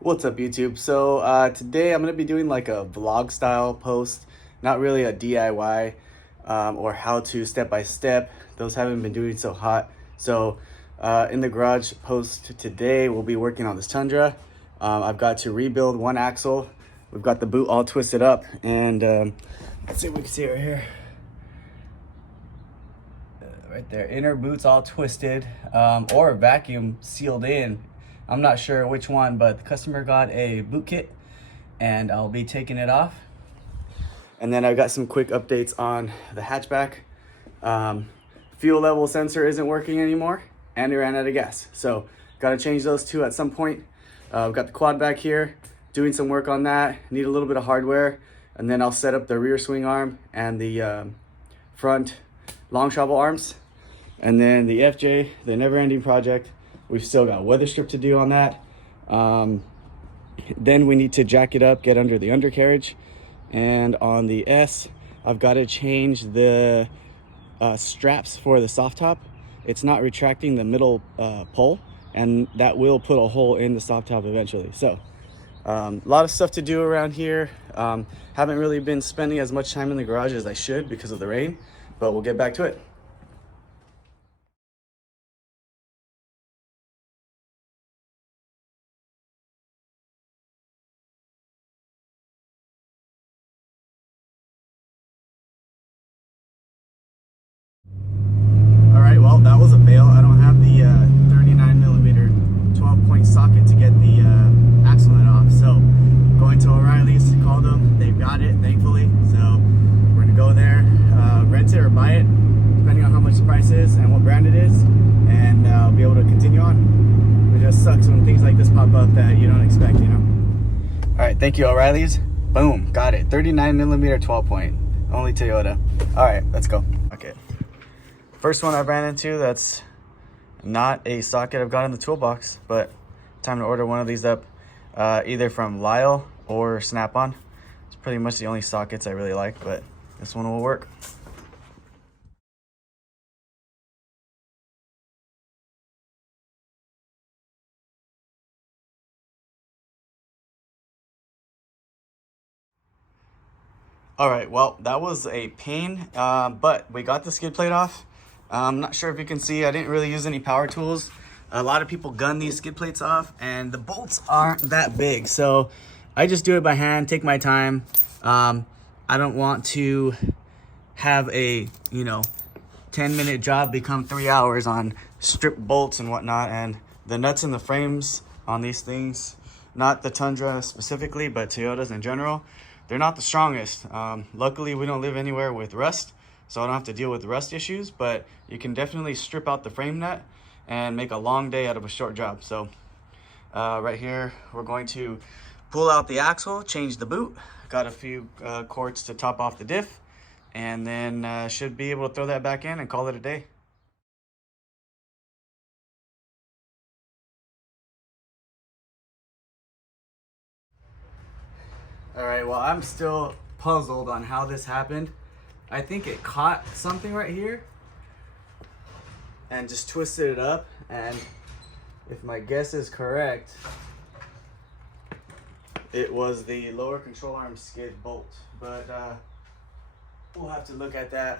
What's up, YouTube? So today I'm gonna be doing like a vlog style post, not really a DIY or how to step by step. Those haven't been doing so hot. So in the garage post today, we'll be working on this Tundra. I've got to rebuild one axle. We've got the boot all twisted up, and let's see if we can see it right here. Right there, inner boot's all twisted or vacuum sealed in. I'm not sure which one, but the customer got a boot kit and I'll be taking it off. And then I've got some quick updates on the hatchback. Fuel level sensor isn't working anymore and it ran out of gas. So got to change those two at some point. I've got the quad back here, doing some work on that. Need a little bit of hardware, and then I'll set up the rear swing arm and the front long shovel arms. And then the FJ, the never ending project, we've still got weather strip to do on that. Then we need to jack it up, get under the undercarriage. And on the S, I've got to change the straps for the soft top. It's not retracting the middle pole, and that will put a hole in the soft top eventually. So a lot of stuff to do around here. Haven't really been spending as much time in the garage as I should because of the rain, but we'll get back to it. All right, well, that was a fail. I don't have the 39 millimeter 12-point socket to get the axle nut off. So going to O'Reilly's, called them. They've got it, thankfully. So we're gonna go there, rent it or buy it, depending on how much the price is and what brand it is, and be able to continue on. It just sucks when things like this pop up that you don't expect, you know? All right, thank you, O'Reilly's. Boom, got it. 39 millimeter 12-point, only Toyota. All right, let's go. Okay. First one I ran into that's not a socket I've got in the toolbox, but time to order one of these up, either from Lyle or Snap-on. It's pretty much the only sockets I really like, but this one will work. All right, well, that was a pain, but we got the skid plate off. I'm not sure if you can see, I didn't really use any power tools. A lot of people gun these skid plates off, and the bolts aren't that big, so I just do it by hand, take my time. I don't want to have a 10-minute job become 3 hours on strip bolts and whatnot. And the nuts and the frames on these things, not the Tundra specifically, but Toyotas in general, they're not the strongest. Luckily, we don't live anywhere with rust, so I don't have to deal with rust issues, but you can definitely strip out the frame nut and make a long day out of a short job. So right here, we're going to pull out the axle, change the boot, got a few quarts to top off the diff, and then should be able to throw that back in and call it a day. All right, well, I'm still puzzled on how this happened. I think it caught something right here and just twisted it up. And if my guess is correct, it was the lower control arm skid bolt. But we'll have to look at that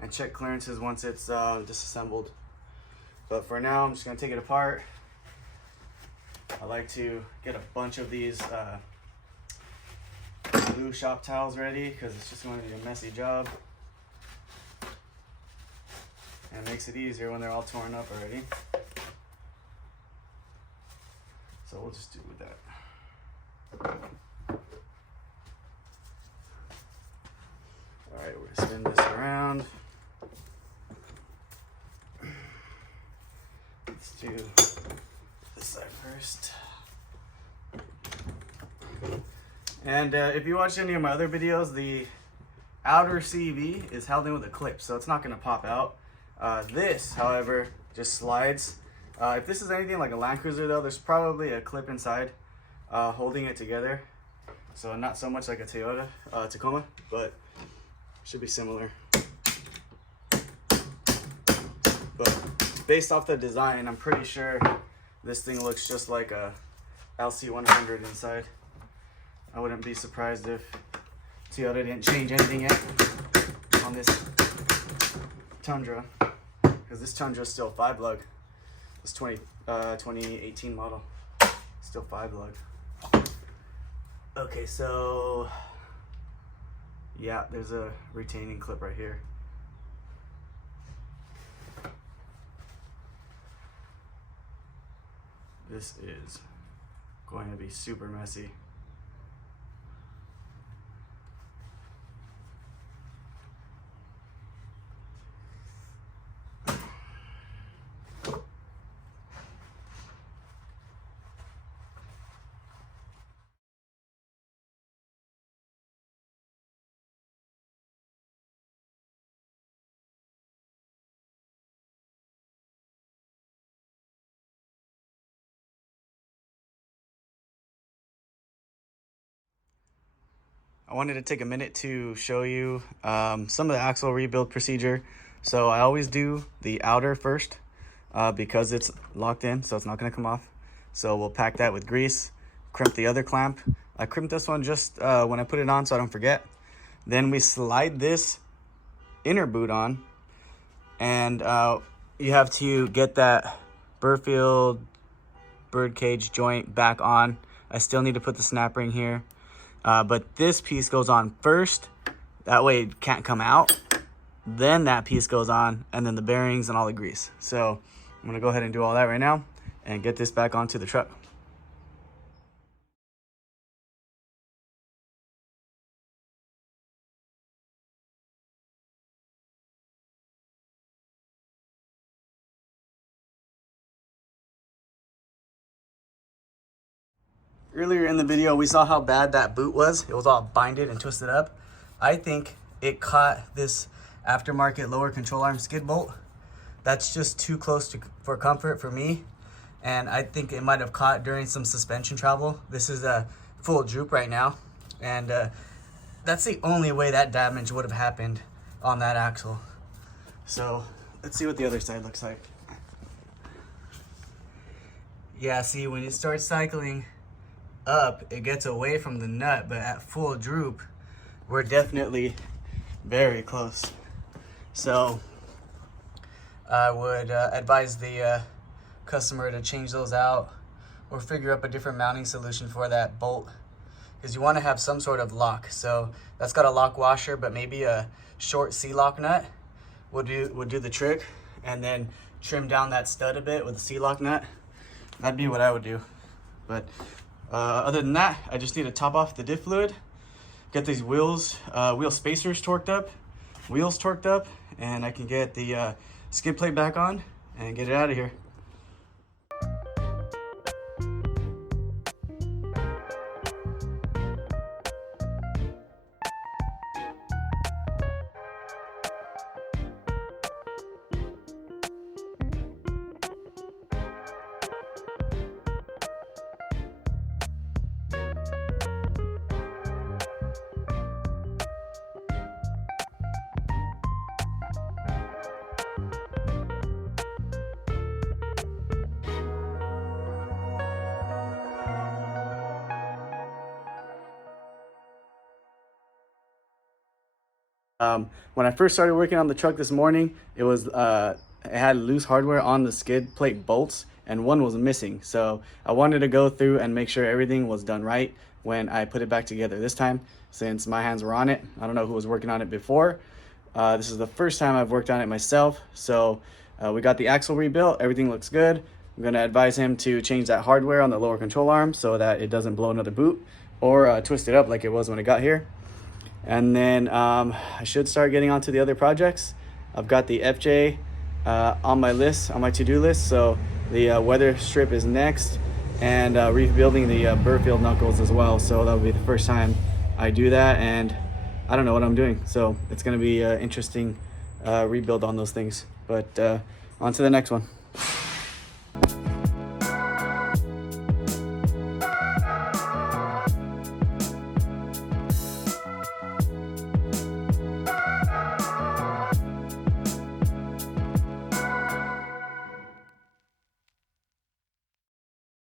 and check clearances once it's disassembled. But for now, I'm just gonna take it apart. I like to get a bunch of these blue shop towels ready because it's just going to be a messy job, and it makes it easier when they're all torn up already. So we'll just do with that. All right, we're gonna spin this around. Let's do this side first. And if you watch any of my other videos, the outer CV is held in with a clip, so it's not going to pop out. This, however, just slides. If this is anything like a Land Cruiser, though, there's probably a clip inside holding it together. So not so much like a Toyota Tacoma, but should be similar. But based off the design, I'm pretty sure this thing looks just like a LC100 inside. I wouldn't be surprised if Toyota didn't change anything yet on this Tundra, because this Tundra is still 5 lug. This 2018 model, still 5 lug. Okay, so yeah, there's a retaining clip right here. This is going to be super messy. I wanted to take a minute to show you some of the axle rebuild procedure. So I always do the outer first because it's locked in, so it's not going to come off. So we'll pack that with grease, crimp the other clamp. I crimped this one just when I put it on so I don't forget. Then we slide this inner boot on, and you have to get that Burfield birdcage joint back on. I still need to put the snap ring here. But this piece goes on first, that way it can't come out. Then that piece goes on, and then the bearings and all the grease. So I'm gonna go ahead and do all that right now and get this back onto the truck. Earlier in the video, we saw how bad that boot was. It was all binded and twisted up. I think it caught this aftermarket lower control arm skid bolt. That's just too close for comfort for me. And I think it might have caught during some suspension travel. This is a full droop right now. And that's the only way that damage would have happened on that axle. So let's see what the other side looks like. Yeah, see, when you start cycling up, it gets away from the nut, but at full droop, we're definitely very close. So I would advise the customer to change those out or figure up a different mounting solution for that bolt, because you want to have some sort of lock. So that's got a lock washer, but maybe a short C-lock nut would do the trick, and then trim down that stud a bit with a C-lock nut. That'd be what I would do. But other than that, I just need to top off the diff fluid, get these wheel spacers torqued up, wheels torqued up, and I can get the skid plate back on and get it out of here. When I first started working on the truck this morning, it had loose hardware on the skid plate bolts, and one was missing. So I wanted to go through and make sure everything was done right when I put it back together this time, since my hands were on it. I don't know who was working on it before. This is the first time I've worked on it myself. So we got the axle rebuilt, everything looks good. I'm gonna advise him to change that hardware on the lower control arm so that it doesn't blow another boot or twist it up like it was when it got here. And then I should start getting onto the other projects. I've got the FJ on my list, on my to-do list. So the weather strip is next, and rebuilding the Burfield knuckles as well. So that'll be the first time I do that, and I don't know what I'm doing. So it's gonna be an interesting rebuild on those things. But on to the next one.